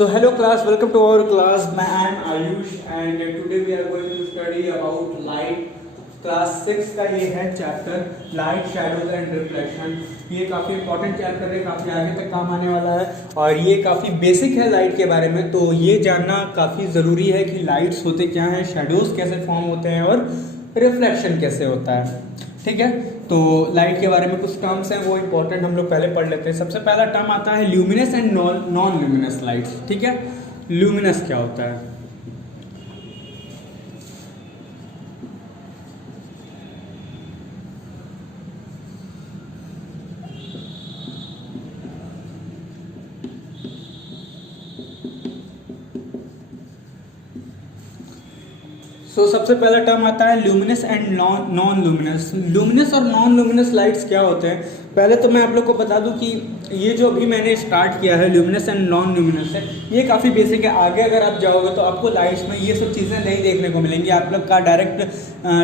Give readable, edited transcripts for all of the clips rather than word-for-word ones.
So hello class, welcome to our class. I am Ayush and today we are going to study about light. Class 6 का ये है chapter light shadows and reflection. ये काफ़ी important chapter है, काफ़ी आगे तक काम आने वाला है और ये काफ़ी बेसिक है लाइट के बारे में। तो ये जानना काफ़ी ज़रूरी है कि लाइट्स होते क्या हैं, शैडोज कैसे फॉर्म होते हैं और रिफ्लेक्शन कैसे होता है। ठीक है, तो लाइट के बारे में कुछ टर्म्स हैं वो इंपॉर्टेंट हम लोग पहले पढ़ लेते हैं। सबसे पहला टर्म आता है luminous and non luminous lights. ठीक है, ल्यूमिनस क्या होता है? सबसे पहला टर्म आता है luminous and non luminous. Luminous और नॉन लूमिनस लाइट्स क्या होते हैं? पहले तो मैं आप लोग को बता दूं कि ये जो अभी मैंने स्टार्ट किया है ल्यूमिनस एंड नॉन लूमिनस है, ये काफ़ी बेसिक है। आगे अगर आप जाओगे तो आपको लाइट्स में ये सब चीज़ें नहीं देखने को मिलेंगी। आप लोग का डायरेक्ट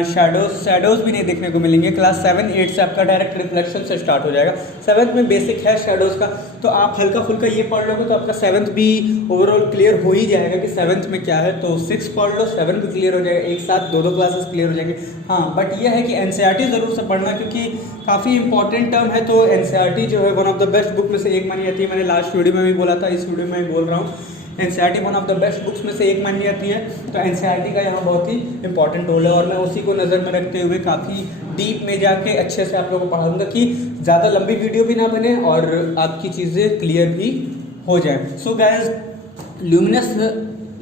शैडोज भी नहीं देखने को मिलेंगे। क्लास 7-8 से आपका डायरेक्ट रिफ्लेक्शन से स्टार्ट हो जाएगा। 7th में बेसिक है शैडोज का, तो आप हल्का फुल्का ये पढ़ लोगे तो आपका 7th भी ओवरऑल क्लियर हो ही जाएगा कि 7th में क्या है। तो 6 पढ़ लो, 7 भी क्लियर हो जाएगा, एक साथ दो क्लासेस क्लियर हो जाएंगे। हाँ, बट ये है कि एनसीईआरटी ज़रूर से पढ़ना, क्योंकि काफ़ी इंपॉर्टेंट टर्म है। तो एनसीईआरटी जो है one of the best book में से एक मानी जाती है। मैंने लास्ट वीडियो में भी बोला था, इस वीडियो में भी बोल रहा हूँ, NCERT one of the best books में से एक मानी जाती है। तो एनसीईआरटी का यहाँ बहुत ही इंपॉर्टेंट रोल है और मैं उसी को नज़र में रखते हुए काफ़ी डीप में जाके अच्छे से आप लोगों को पढ़ाऊंगा कि ज़्यादा लंबी वीडियो भी ना बने और आपकी चीज़ें क्लियर भी हो जाए। So guys, luminous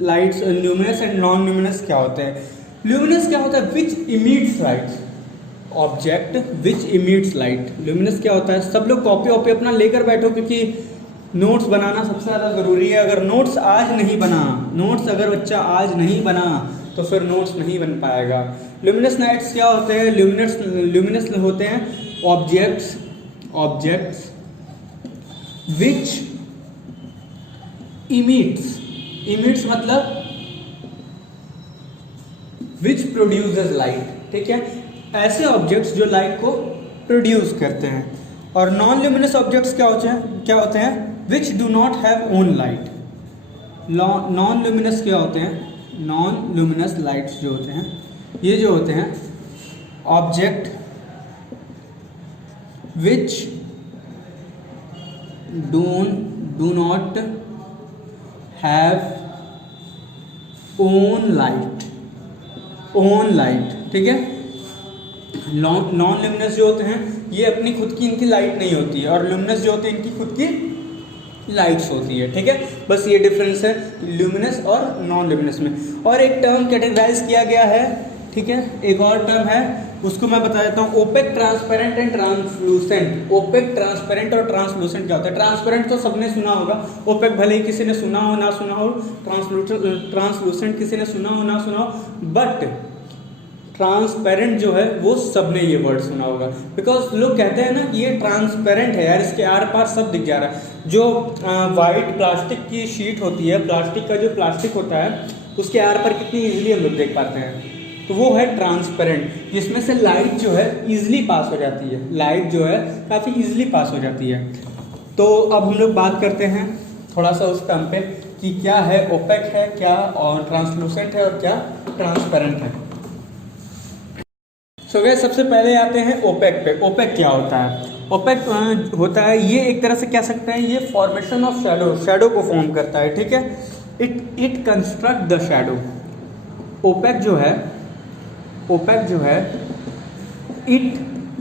lights, luminous and non luminous क्या होते हैं? ल्यूमिनस क्या होता है? Which emits light, object which emits light. Luminous क्या होता है? सब लोग कॉपी वॉपी अपना लेकर बैठो, क्योंकि नोट्स बनाना सबसे ज़्यादा ज़रूरी है। अगर नोट्स आज नहीं बना, नोट्स अगर बच्चा आज नहीं बना तो फिर नोट्स नहीं बन पाएगा। ल्यूमिनस लाइट्स क्या होते हैं? ल्यूमिनस होते हैं ऑब्जेक्ट्स विच इमिट्स मतलब विच प्रोड्यूसेस लाइट। ठीक है, ऐसे ऑब्जेक्ट्स जो लाइट को प्रोड्यूस करते हैं। और नॉन ल्यूमिनस ऑब्जेक्ट्स क्या होते हैं? Which do not have own light. Non luminous क्या होते हैं? नॉन ल्यूमिनस लाइट्स जो होते हैं, ये जो होते हैं object which do not have own light. ठीक है, नॉन ल्यूमिनस जो होते हैं ये अपनी खुद की इनकी लाइट नहीं होती है, और ल्यूमिनस जो होते हैं इनकी खुद की लाइट्स होती है। ठीक है, बस ये डिफरेंस है ल्यूमिनस और नॉन ल्यूमिनस में। और एक टर्म कैटेगराइज किया गया है, ठीक है, एक और टर्म है, उसको मैं बता देता हूँ, opaque, transparent and translucent. Opaque, transparent और ट्रांसलूसेंट क्या होता है? ट्रांसपेरेंट तो सबने सुना होगा, ओपेक भले ही किसी ने सुना हो ना सुना हो, ट्रांसलूसेंट किसी ने सुना हो ना सुना हो, बट ट्रांसपेरेंट जो है वो सबने ये वर्ड सुना होगा। बिकॉज लोग कहते हैं ना कि ये ट्रांसपेरेंट है यार, इसके आर पार सब दिख जा रहा है। जो वाइट प्लास्टिक की शीट होती है, प्लास्टिक का जो प्लास्टिक होता है उसके आर पार कितनी इजीली हम लोग देख पाते हैं, तो वो है ट्रांसपेरेंट, जिसमें से लाइट जो है इजीली पास हो जाती है। लाइट जो है काफ़ी इजीली पास हो जाती है। तो अब हम लोग बात करते हैं थोड़ा सा उस टर्म पे कि क्या है ओपेक है, क्या और ट्रांसलूसेंट है और क्या ट्रांसपेरेंट है। सो गाइस, सबसे पहले आते हैं ओपेक पे। ओपेक क्या होता है? ओपेक होता है, ये एक तरह से कह सकते हैं, ये फॉर्मेशन ऑफ शैडो को फॉर्म करता है। ठीक है, it construct the shadow. Opaque जो है इट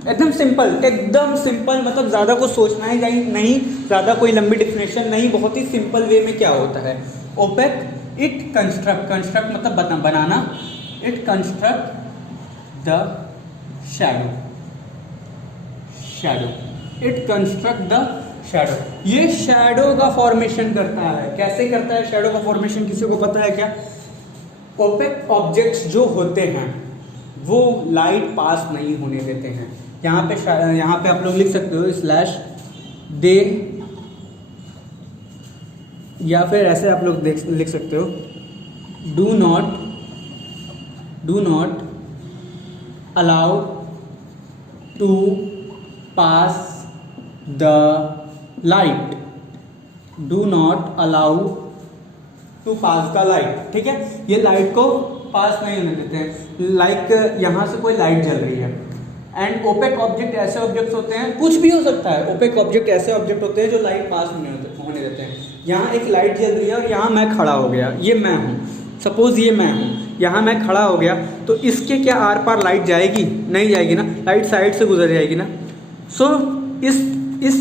एकदम सिंपल मतलब ज़्यादा कुछ सोचना ही नहीं, ज़्यादा कोई लंबी डिफिनेशन नहीं, बहुत ही सिंपल वे में क्या होता है ओपेक? इट कंस्ट्रक्ट मतलब बनाना, it construct the shadow, it construct the shadow. ये शैडो का फॉर्मेशन करता है। कैसे करता है शैडो का फॉर्मेशन, किसी को पता है क्या? ओपेक ऑब्जेक्ट्स जो होते हैं वो लाइट पास नहीं होने देते हैं। यहाँ पे आप लोग लिख सकते हो स्लैश दे, या फिर ऐसे आप लोग लिख सकते हो do not allow to pass the light, do not allow to pass the light, ठीक है। ये लाइट को पास नहीं होने देते हैं। लाइक यहाँ से कोई लाइट जल रही है। एंड ओपेक ऑब्जेक्ट ऐसे ऑब्जेक्ट होते हैं, कुछ भी हो सकता है, ओपेक ऑब्जेक्ट ऐसे ऑब्जेक्ट होते हैं जो लाइट पास होने देते हैं। यहाँ एक लाइट जल रही है और यहाँ मैं खड़ा हो गया, ये मैं हूँ, सपोज ये मैं हूँ, यहाँ मैं खड़ा हो गया, तो इसके क्या आर पार लाइट जाएगी? नहीं जाएगी ना, लाइट साइड से गुजर जाएगी ना। सो इस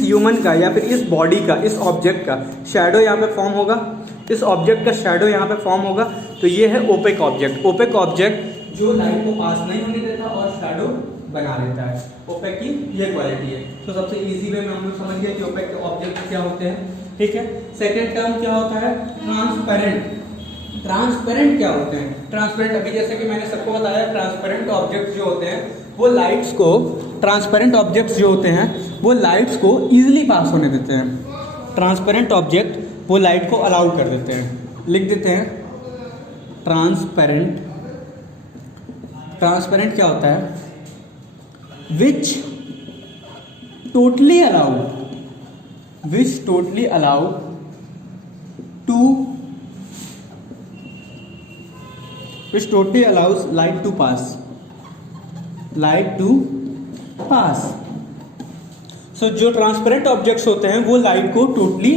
ह्यूमन का या फिर इस बॉडी का, इस ऑब्जेक्ट का शैडो यहाँ पे फॉर्म होगा, इस ऑब्जेक्ट का शैडो यहाँ पे फॉर्म होगा। तो ये है ओपेक ऑब्जेक्ट। ओपेक ऑब्जेक्ट जो लाइट को पास नहीं होने देता और शैडो बना लेता है। ओपेक की ये क्वालिटी है। तो सबसे इजी वे में हम लोग समझ गए कि ओपेक के ऑब्जेक्ट क्या होते हैं, ठीक है। सेकेंड टर्म क्या होता है? ट्रांसपेरेंट। ट्रांसपेरेंट क्या होते हैं? ट्रांसपेरेंट, अभी जैसे कि मैंने सबको बताया, ट्रांसपेरेंट ऑब्जेक्ट जो होते हैं वो लाइट्स को, ट्रांसपेरेंट ऑब्जेक्ट्स जो होते हैं वो लाइट्स को ईजिली पास होने देते हैं। ट्रांसपेरेंट ऑब्जेक्ट वो लाइट को अलाउ कर देते हैं। लिख देते हैं ट्रांसपेरेंट। ट्रांसपेरेंट क्या होता है? Which totally allow which totally allows light to pass. So जो ट्रांसपेरेंट ऑब्जेक्ट्स होते हैं वो लाइट को टोटली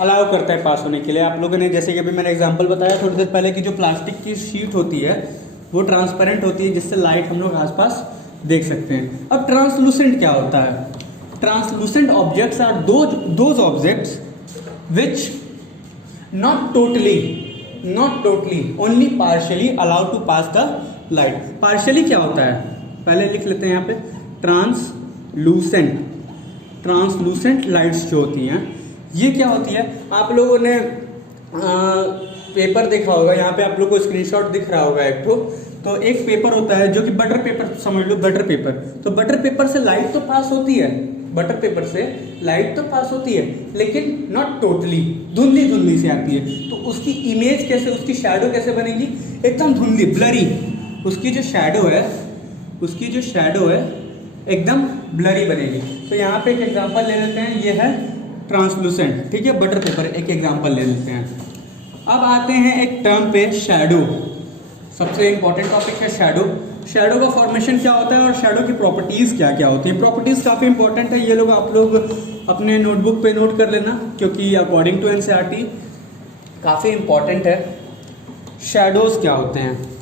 अलाउ करता है पास होने के लिए। आप लोगों ने जैसे कि अभी मैंने एग्जांपल बताया थोड़ी देर पहले कि जो प्लास्टिक की शीट होती है वो ट्रांसपेरेंट होती है, जिससे लाइट हम लोग आसपास देख सकते हैं। अब ट्रांसलूसेंट क्या होता है? Translucent objects are those objects which not totally only partially allowed to pass the light. partially क्या होता है? पहले लिख लेते हैं यहाँ पे ट्रांसलूसेंट लाइट्स जो होती हैं ये क्या होती है? आप लोगों ने पेपर देखा होगा, यहाँ पे आप लोग को स्क्रीनशॉट दिख रहा होगा एक तो एक पेपर होता है जो कि बटर पेपर समझ लो, बटर पेपर। तो बटर पेपर से लाइट तो पास होती है, बटर पेपर से लाइट तो पास होती है, लेकिन नॉट टोटली, धुंधली से आती है। तो उसकी इमेज कैसे, उसकी शैडो कैसे बनेगी? एकदम धुंधली, ब्लरी। उसकी जो शैडो है एकदम ब्लरी बनेगी। तो यहाँ पे एक एग्जांपल ले लेते हैं, ये है ट्रांसलूसेंट, ठीक है, बटर पेपर एक एग्जांपल ले लेते हैं। अब आते हैं एक टर्म पे, शैडो। सबसे इंपॉर्टेंट टॉपिक है शैडो। शैडो का फॉर्मेशन क्या होता है और शैडो की प्रॉपर्टीज क्या क्या होती है? प्रॉपर्टीज काफी इंपॉर्टेंट है, ये लोग आप लोग अपने नोटबुक पे नोट कर लेना, क्योंकि अकॉर्डिंग टू एनसीईआरटी काफी इंपॉर्टेंट है। शैडोज क्या होते हैं?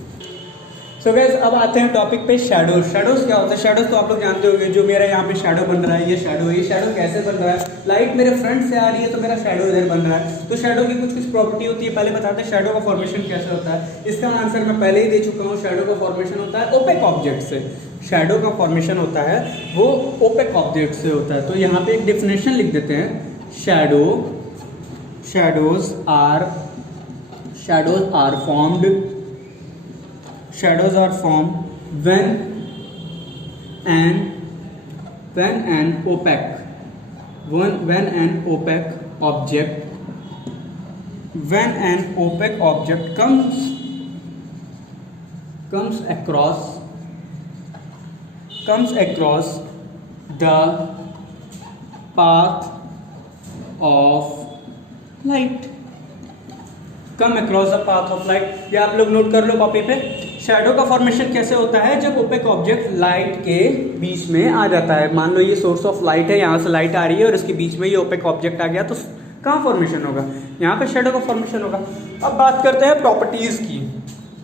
सो गाइस अब आते हैं टॉपिक पे, शैडोज। शैडोज क्या होता है? शैडोज तो आप लोग जानते होंगे, जो मेरा यहाँ पे शैडो बन रहा है, ये शैडो है। ये शैडो कैसे बन रहा है? लाइट मेरे फ्रंट से आ रही है तो मेरा शैडो इधर बन रहा है। तो शैडो की कुछ प्रॉपर्टी होती है, पहले बताते हैं शैडो का फॉर्मेशन कैसे होता है। इसका आंसर मैं पहले ही दे चुका हूँ। शैडो का फॉर्मेशन होता है ओपेक ऑब्जेक्ट से। शैडो का फॉर्मेशन होता है वो ओपेक ऑब्जेक्ट से होता है। तो यहाँ पे एक डेफिनेशन लिख देते हैं, shadows are formed when an opaque object comes across the path of light। ये आप लोग नोट कर लो कॉपी पे। शैडो का फॉर्मेशन कैसे होता है? जब ओपेक ऑब्जेक्ट लाइट के बीच में आ जाता है। मान लो ये सोर्स ऑफ लाइट है, यहाँ से लाइट आ रही है और इसके बीच में ये ओपेक ऑब्जेक्ट आ गया, तो कहाँ फॉर्मेशन होगा? यहाँ पे शैडो का फॉर्मेशन होगा। अब बात करते हैं प्रॉपर्टीज की।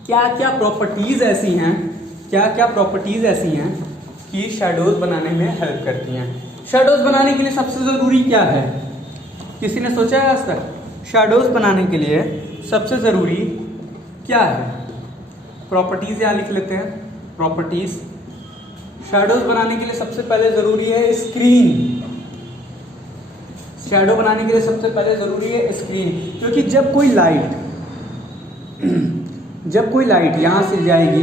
क्या क्या प्रॉपर्टीज ऐसी हैं कि शैडोज बनाने में हेल्प करती हैं? शैडोज बनाने के लिए सबसे जरूरी क्या है? किसी ने सोचा है आज तक? शैडोज बनाने के लिए सबसे जरूरी क्या है? प्रॉपर्टीज यहाँ लिख लेते हैं, प्रॉपर्टीज। शैडोज बनाने के लिए सबसे पहले जरूरी है स्क्रीन। शैडो बनाने के लिए सबसे पहले जरूरी है स्क्रीन, क्योंकि जब कोई लाइट यहाँ से जाएगी,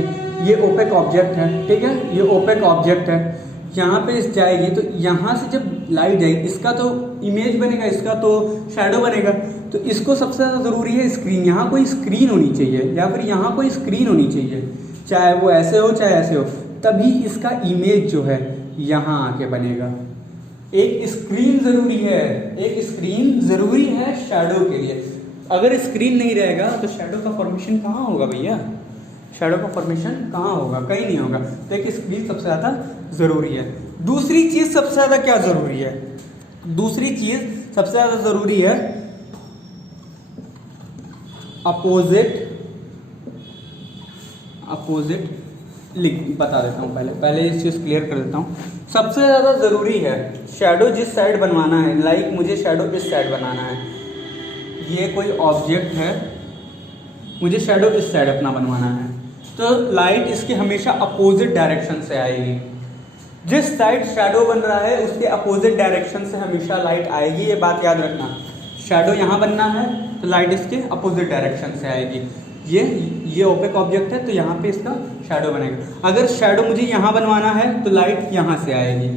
ये ओपेक ऑब्जेक्ट है, ठीक है, ये ओपेक ऑब्जेक्ट है, यहाँ पे इस जाएगी, तो यहाँ से जब लाइट जाएगी, इसका तो इमेज बनेगा, इसका तो शैडो बनेगा। तो इसको सबसे ज़्यादा ज़रूरी है स्क्रीन। यहाँ कोई स्क्रीन होनी चाहिए, या फिर यहाँ कोई स्क्रीन होनी चाहिए, चाहे वो ऐसे हो चाहे ऐसे हो, तभी इसका इमेज जो है यहाँ आके बनेगा। एक स्क्रीन ज़रूरी है, शैडो के लिए। अगर स्क्रीन नहीं रहेगा तो शेडो का फॉर्मेशन कहाँ होगा भैया? शेडो का फॉर्मेशन कहाँ होगा? कहीं नहीं होगा। तो एक स्क्रीन सबसे ज़्यादा ज़रूरी है। दूसरी चीज़ सबसे ज़्यादा क्या ज़रूरी है? दूसरी चीज़ सबसे ज़्यादा ज़रूरी है अपोजिट बता देता हूँ, पहले इस चीज़ क्लियर कर देता हूँ। सबसे ज़्यादा ज़रूरी है शेडो जिस साइड बनवाना है, लाइक मुझे शेडो इस साइड बनाना है, ये कोई ऑब्जेक्ट है, मुझे शेडो इस साइड अपना बनवाना है, तो लाइट इसके हमेशा अपोजिट डायरेक्शन से आएगी। जिस साइड शेडो बन रहा है उसके अपोजिट डायरेक्शन से हमेशा लाइट आएगी, ये बात याद रखना। शेडो यहाँ बनना है तो लाइट इसके अपोजिट डायरेक्शन से आएगी। ये ओपेक ऑब्जेक्ट है तो यहाँ पे इसका शेडो बनेगा। अगर शेडो मुझे यहाँ बनवाना है तो लाइट यहाँ से आएगी।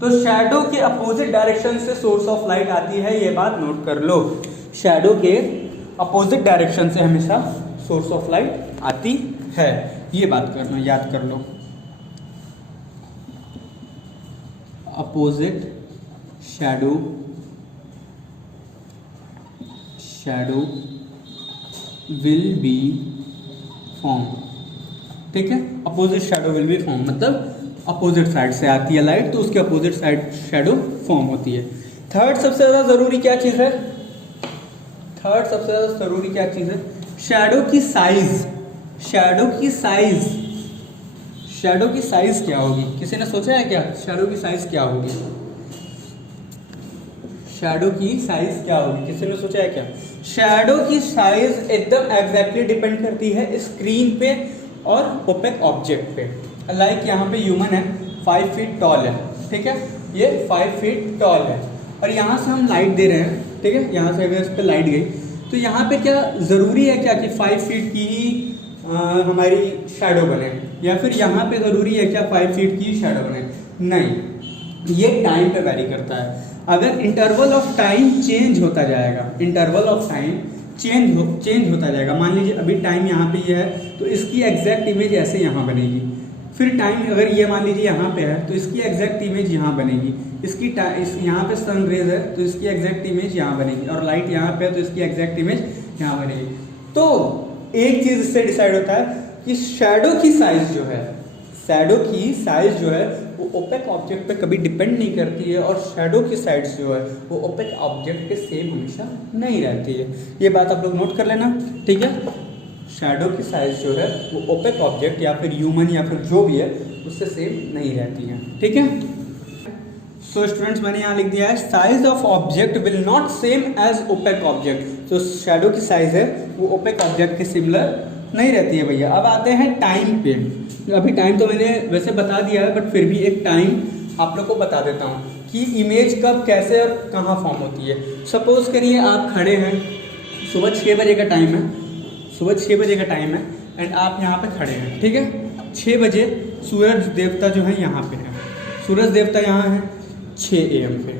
तो शेडो के अपोजिट डायरेक्शन से सोर्स ऑफ लाइट आती है, ये बात नोट कर लो। शेडो के अपोजिट डायरेक्शन से हमेशा सोर्स ऑफ लाइट आती है, ये बात करना, याद कर लो। Opposite shadow will be form, ठीक है। Opposite shadow will be form मतलब अपोजिट साइड से आती है लाइट तो उसके अपोजिट साइड शेडो फॉर्म होती है। थर्ड सबसे ज़्यादा ज़रूरी क्या चीज़ है? थर्ड सबसे ज़्यादा ज़रूरी क्या चीज़ है? शेडो की साइज। शेडो की साइज क्या होगी? किसी ने सोचा है क्या शेडो की साइज क्या होगी? शेडो की साइज क्या होगी? किसी ने सोचा है क्या? शेडो की साइज एकदम एग्जैक्टली डिपेंड करती है स्क्रीन पे और ओपेक ऑब्जेक्ट पे। लाइक यहाँ पे ह्यूमन है, 5 फीट टॉल है, ठीक है, ये 5 फीट टॉल है और यहाँ से हम लाइट दे रहे हैं, ठीक है। यहाँ से अगर इस पर लाइट गई तो यहाँ पे क्या ज़रूरी है क्या कि 5 फीट की ही हमारी शेडो बने, या फिर यहाँ पे ज़रूरी है क्या 5 फीट की शेडो बने? नहीं, ये टाइम पे वैरी करता है। अगर इंटरवल ऑफ टाइम चेंज होता जाएगा, इंटरवल ऑफ टाइम चेंज होता जाएगा, मान लीजिए अभी टाइम यहाँ पे ये है तो इसकी एग्जैक्ट इमेज ऐसे यहाँ बनेगी। फिर टाइम अगर ये मान लीजिए यहाँ पे है तो इसकी एग्जैक्ट इमेज यहाँ बनेगी। यहाँ पे सन रेज है तो इसकी एग्जैक्ट इमेज यहाँ बनेगी, और लाइट यहाँ पे है तो इसकी एग्जैक्ट इमेज यहाँ बनेगी। तो एक चीज़ इससे डिसाइड होता है कि शेडो की साइज जो है वो ओपेक ऑब्जेक्ट पे कभी डिपेंड नहीं करती है, और शेडो की साइड्स जो है वो ओपेक ऑब्जेक्ट के सेम हमेशा नहीं रहती है। ये बात आप लोग नोट कर लेना, ठीक है। शेडो की साइज जो है वो ओपेक ऑब्जेक्ट या फिर ह्यूमन या फिर जो भी है उससे सेम नहीं रहती है, ठीक है। सो स्टूडेंट्स मैंने यहाँ लिख दिया है size of object will not same as opaque object. तो शेडो की साइज है वो ओपेक ऑब्जेक्ट के सिमिलर नहीं रहती है भैया। अब आते हैं टाइम पे। अभी टाइम तो मैंने वैसे बता दिया है बट फिर भी एक टाइम आप लोग को बता देता हूँ कि इमेज कब कैसे और कहाँ फॉर्म होती है। सपोज करिए आप खड़े हैं, सुबह 6 बजे का टाइम है, सुबह 6 बजे का टाइम है एंड आप यहाँ पे खड़े हैं, ठीक है। 6 बजे सूरज देवता जो है यहाँ पे है, सूरज देवता यहाँ है 6 AM पे,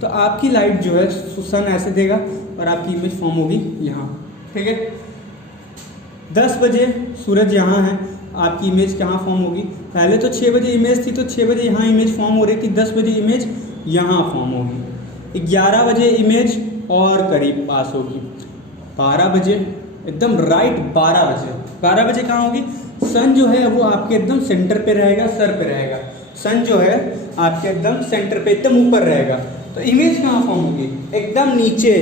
तो आपकी लाइट जो है सन ऐसे देगा और आपकी इमेज फॉर्म होगी यहाँ, ठीक है। 10 बजे सूरज यहाँ है, आपकी इमेज कहाँ फॉर्म होगी? पहले तो 6 बजे इमेज थी तो 6 बजे यहाँ इमेज फॉर्म हो रही थी, 10 बजे इमेज यहाँ फॉर्म होगी, 11 बजे इमेज और करीब पास होगी, 12 बजे एकदम राइट 12 बजे कहाँ होगी? सन जो है वो आपके एकदम सेंटर पे रहेगा, सर पे रहेगा। सन जो है आपके एकदम सेंटर पे एकदम ऊपर रहेगा, तो इमेज कहाँ फॉर्म होगी? एकदम नीचे,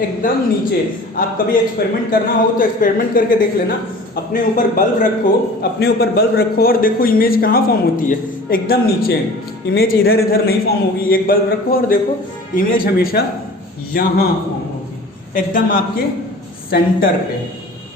एकदम नीचे। आप कभी एक्सपेरिमेंट करना हो तो एक्सपेरिमेंट करके देख लेना, अपने ऊपर बल्ब रखो और देखो इमेज कहाँ फॉर्म होती है, एकदम नीचे। इमेज इधर इधर नहीं फॉर्म होगी। एक बल्ब रखो और देखो इमेज हमेशा यहाँ फॉर्म होगी, एकदम आपके सेंटर पे,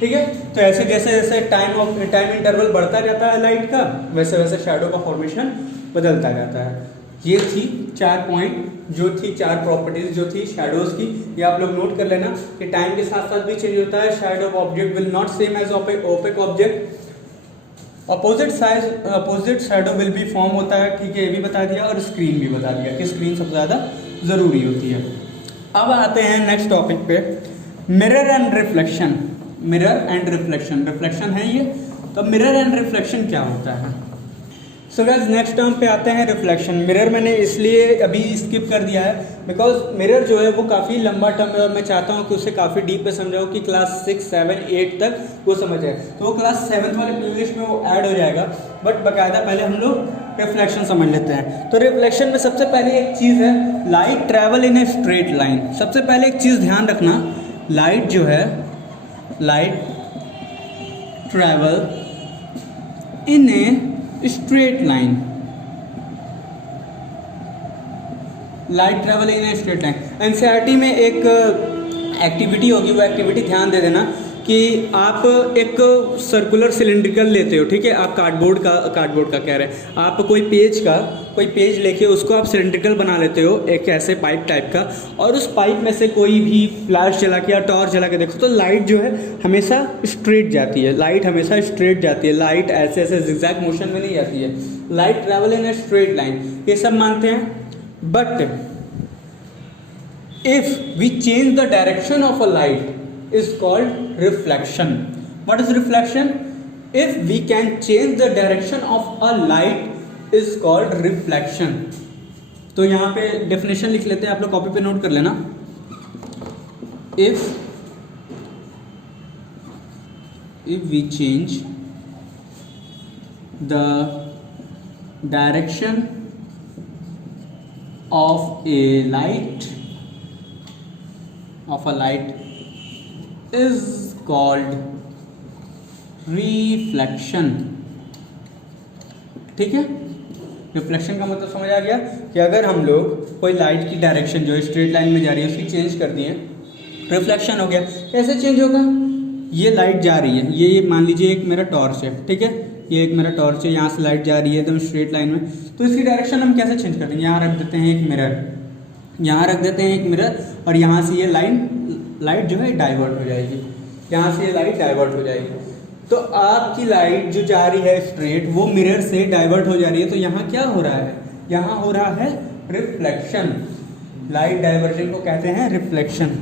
ठीक है। तो ऐसे जैसे जैसे टाइम इंटरवल बढ़ता जाता है लाइट का, वैसे वैसे शेडो का फॉर्मेशन बदलता जाता है। ये थी 4 पॉइंट जो थी, 4 प्रॉपर्टीज जो थी शेडोज की, ये आप लोग नोट कर लेना कि टाइम के साथ साथ भी चेंज होता है। Shadow object will not same as opaque object. Opposite shadow will be form होता है, ठीक है, ये भी बता दिया, और स्क्रीन भी बता दिया कि स्क्रीन सबसे ज़्यादा ज़रूरी होती है। अब आते हैं नेक्स्ट टॉपिक पे, मिरर एंड रिफ्लेक्शन। रिफ्लेक्शन है ये। तो मिरर एंड रिफ्लेक्शन क्या होता है? सो गाइस नेक्स्ट टर्म पे आते हैं रिफ्लेक्शन। मिरर मैंने इसलिए अभी स्किप कर दिया है बिकॉज मिरर जो है वो काफ़ी लंबा टर्म है और मैं चाहता हूँ कि उसे काफ़ी डीप में समझाऊँ कि क्लास 6, 7, 8 तक वो समझ आए। तो वो क्लास 7 वाले प्लेलिस्ट में वो ऐड हो जाएगा, बट बाकायदा पहले हम लोग रिफ्लेक्शन समझ लेते हैं। तो रिफ्लेक्शन में सबसे पहले एक चीज़ है light travel in a straight line. सबसे पहले एक चीज़ ध्यान रखना, लाइट जो है light travel in a straight line, light travel in a straight line. NCERT में एक एक्टिविटी होगी, वो एक्टिविटी ध्यान दे देना कि आप एक सर्कुलर सिलेंड्रिकल लेते हो, ठीक है। आप कार्डबोर्ड का कह रहे हैं, आप कोई पेज लेके उसको आप सिलेंड्रिकल बना लेते हो एक ऐसे पाइप टाइप का, और उस पाइप में से कोई भी फ्लैश जला के या टॉर्च जला के देखो तो लाइट जो है हमेशा स्ट्रेट जाती है, लाइट हमेशा स्ट्रेट जाती है, लाइट ऐसे ऐसे जिगजैग मोशन में नहीं जाती है। Light travel in a straight line, ये सब मानते हैं। But if we change the direction of a light is called reflection. What is reflection? If we can change the direction of a light is called reflection. तो यहाँ पे definition लिख लेते हैं, आप लोग कॉपी पे नोट कर लेना। if we change the direction of a light is called reflection। ठीक है, रिफ्लेक्शन का मतलब समझ आ गया कि अगर हम लोग कोई लाइट की डायरेक्शन जो है स्ट्रेट लाइन में जा रही है उसकी चेंज कर दिए, रिफ्लेक्शन हो गया। कैसे चेंज होगा? ये लाइट जा रही है, ये मान लीजिए एक मेरा टॉर्च है, ठीक है, ये एक मेरा टॉर्च है, यहाँ से लाइट जा रही है एकदम स्ट्रेट लाइन में, तो इसकी डायरेक्शन हम कैसे चेंज कर देंगे? यहाँ रख देते हैं एक मिरर, यहाँ रख देते हैं एक मिरर, और यहाँ से ये लाइट जो है डाइवर्ट हो जाएगी, यहाँ से ये लाइट डाइवर्ट हो जाएगी। तो आपकी लाइट जो जा रही है स्ट्रेट, वो मिरर से डाइवर्ट हो जा रही है। तो यहाँ क्या हो रहा है? यहाँ हो रहा है रिफ्लेक्शन। लाइट डाइवर्जन को कहते हैं रिफ्लेक्शन।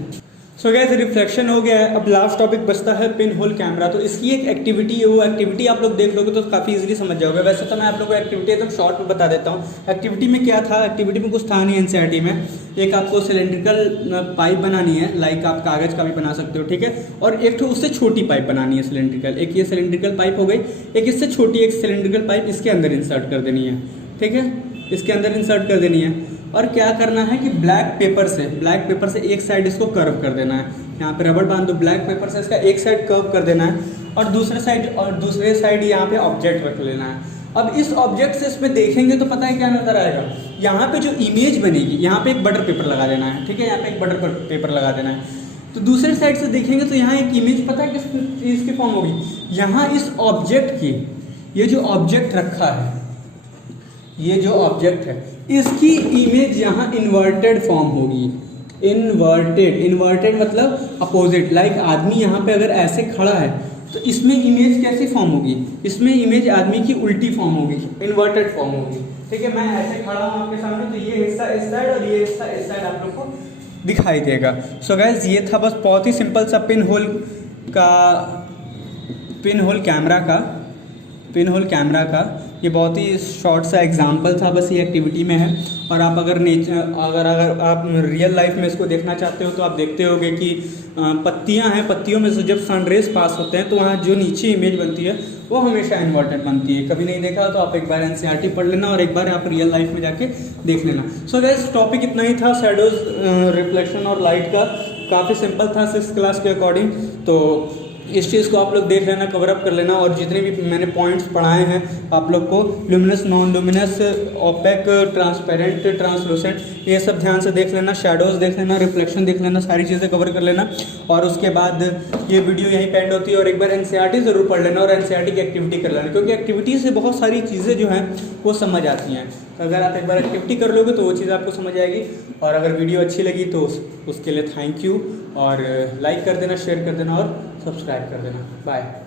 सो गाइस रिफ्लेक्शन हो गया है। अब लास्ट टॉपिक बचता है पिन होल कैमरा। तो इसकी एक एक्टिविटी है, वो एक्टिविटी आप लोग देख लोगे तो काफ़ी इजीली समझ जाओगे। वैसे तो मैं आप लोगों को एक्टिविटी एकदम शॉर्ट में बता देता हूँ। एक्टिविटी में क्या था? एक्टिविटी में कुछ था नहीं एनसीईआरटी में। एक आपको सिलेंड्रिकल पाइप बनानी है, लाइक आप कागज़ का भी बना सकते हो, ठीक है, और एक तो उससे छोटी पाइप बनानी है सिलेंड्रिकल। एक ये सिलेंड्रिकल पाइप हो गई, एक इससे छोटी एक सिलेंड्रिकल पाइप इसके अंदर इंसर्ट कर देनी है, ठीक है, इसके अंदर इंसर्ट कर देनी है। और क्या करना है कि ब्लैक पेपर से एक साइड इसको कर्व कर देना है। यहाँ पे रबड़ बांध दो, ब्लैक पेपर से इसका एक साइड कर्व कर देना है, और दूसरे साइड यहाँ पे ऑब्जेक्ट रख लेना है। अब इस ऑब्जेक्ट से इसमें देखेंगे तो पता है क्या नजर आएगा? यहाँ पे जो इमेज बनेगी, यहाँ पे एक बटर पेपर लगा देना है, ठीक है, यहाँ पे एक बटर पेपर लगा देना है। तो दूसरे साइड से देखेंगे तो यहाँ एक इमेज, पता है किस चीज़ की फॉर्म होगी? यहाँ इस ऑब्जेक्ट की, ये जो ऑब्जेक्ट रखा है, ये जो ऑब्जेक्ट है, इसकी इमेज यहाँ इन्वर्टेड फॉर्म होगी। इन्वर्टेड मतलब अपोजिट। लाइक आदमी यहाँ पे अगर ऐसे खड़ा है तो इसमें इमेज कैसी फॉर्म होगी? इसमें इमेज आदमी की उल्टी फॉर्म होगी, इन्वर्टेड फॉर्म होगी, ठीक है। मैं ऐसे खड़ा हूँ आपके सामने, तो ये हिस्सा इस साइड और ये हिस्सा इस साइड आप लोग को दिखाई देगा। सो गाइस ये था बस बहुत ही सिंपल सा पिन होल कैमरा का ये बहुत ही शॉर्ट सा एग्जांपल था, बस ये एक्टिविटी में है। और आप अगर आप रियल लाइफ में इसको देखना चाहते हो तो आप देखते होगे कि पत्तियां हैं, पत्तियों में से जब सनरेज पास होते हैं तो वहाँ जो नीचे इमेज बनती है वो हमेशा इन्वर्टेड बनती है। कभी नहीं देखा तो आप एक बार एनसीईआरटी पढ़ लेना और एक बार आप रियल लाइफ में जाके देख लेना। सो गाइस टॉपिक इतना ही था, शैडोज, रिफ्लेक्शन और लाइट का। काफ़ी सिंपल था 6th क्लास के अकॉर्डिंग। तो इस चीज़ को आप लोग देख लेना, कवर अप कर लेना। और जितने भी मैंने पॉइंट्स पढ़ाए हैं आप लोग को, luminous, non luminous, opaque, transparent, translucent, ये सब ध्यान से देख लेना, शैडोज देख लेना, रिफ्लेक्शन देख लेना, सारी चीज़ें कवर कर लेना। और उसके बाद ये वीडियो यहीं पे एंड होती है। और एक बार एनसीईआरटी ज़रूर पढ़ लेना और एनसीईआरटी की एक्टिविटी कर लेना, क्योंकि एक्टिविटी से बहुत सारी चीज़ें जो हैं वो समझ आती हैं। अगर आप एक बार एक्टिविटी कर लोगे तो वो चीज़ आपको समझ आएगी। और अगर वीडियो अच्छी लगी तो उसके लिए थैंक यू, और लाइक कर देना, शेयर कर देना और सब्सक्राइब कर देना। बाय।